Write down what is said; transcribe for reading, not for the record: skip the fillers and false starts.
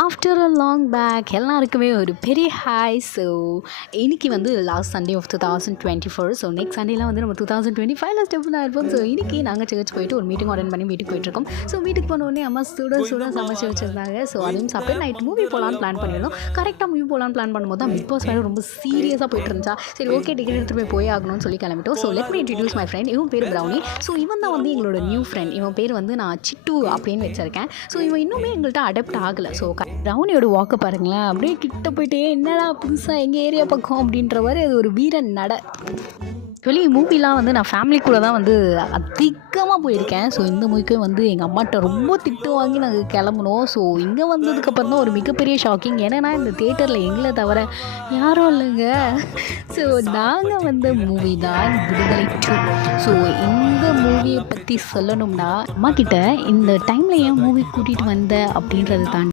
After a long back எல்லாருக்குமே ஒரு பெரிய ஹாய். ஸோ இன்றைக்கி வந்து last Sunday of 2024. So next சண்டேலாம் வந்து நம்ம 2025 ஸ்டெப் ஆகிருப்போம். ஸோ இன்றைக்கி நாங்கள் சர்ச் போயிட்டு ஒரு மீட்டிங் அட்டென்ட் பண்ணி வீட்டுக்கு போயிட்டுருக்கோம். ஸோ வீட்டுக்கு போனோடனே அம்மா சுட சமைச்சு வச்சுருந்தாங்க. ஸோ அதையும் சாப்பிட்டு நைட் மூவி போகலான்னு பிளான் பண்ணியிருந்தோம். கரெக்டாக மூவி போகலான்னு பிளான் பண்ணும்போது தான் பிக் பாஸ் வேறு ரொம்ப சீரியஸாக போயிட்டு இருந்துச்சா. சரி ஓகே டிக்கெட் எடுத்துகிட்டு போய் ஆகணும்னு சொல்லி கிளம்பிட்டோம். So let me introduce my friend. இவன் பேர் ப்ரௌனி. ஸோ இவன் தான் வந்து எங்களோட நியூ ஃப்ரெண்ட். இவன் பேர் வந்து நான் சிட்டு அப்படின்னு வச்சுருக்கேன். ஸோ இவன் இன்னுமே எங்கள்கிட்ட அடாப்ட் ஆகலை. ஸோ ப்ரௌனியோட வாக்க பாருங்களேன், அப்படியே கிட்ட போயிட்டே என்னடா புதுசாக எங்கள் ஏரியா பக்கம் அப்படின்ற மாதிரி அது ஒரு வீரன் நட. ஆக்சுவலி மூவிலாம் வந்து நான் ஃபேமிலி கூட தான் வந்து அதிகமாக போயிருக்கேன். ஸோ இந்த மூவிக்கு வந்து எங்கள் அம்மாட்ட ரொம்ப திட்டு வாங்கி நாங்கள் கிளம்புனோம். ஸோ இங்கே வந்ததுக்கப்புறம் தான் ஒரு மிகப்பெரிய ஷாக்கிங். ஏன்னா இந்த தேட்டரில் எங்களை தவிர யாரும் இல்லைங்க. ஸோ நாங்கள் வந்த மூவி தான் விடுதலை 2. ஸோ இந்த மூவியை பற்றி சொல்லணும்னா அம்மா கிட்ட இந்த டைமில் ஏன் மூவி கூட்டிகிட்டு வந்த அப்படின்றத தாண்டி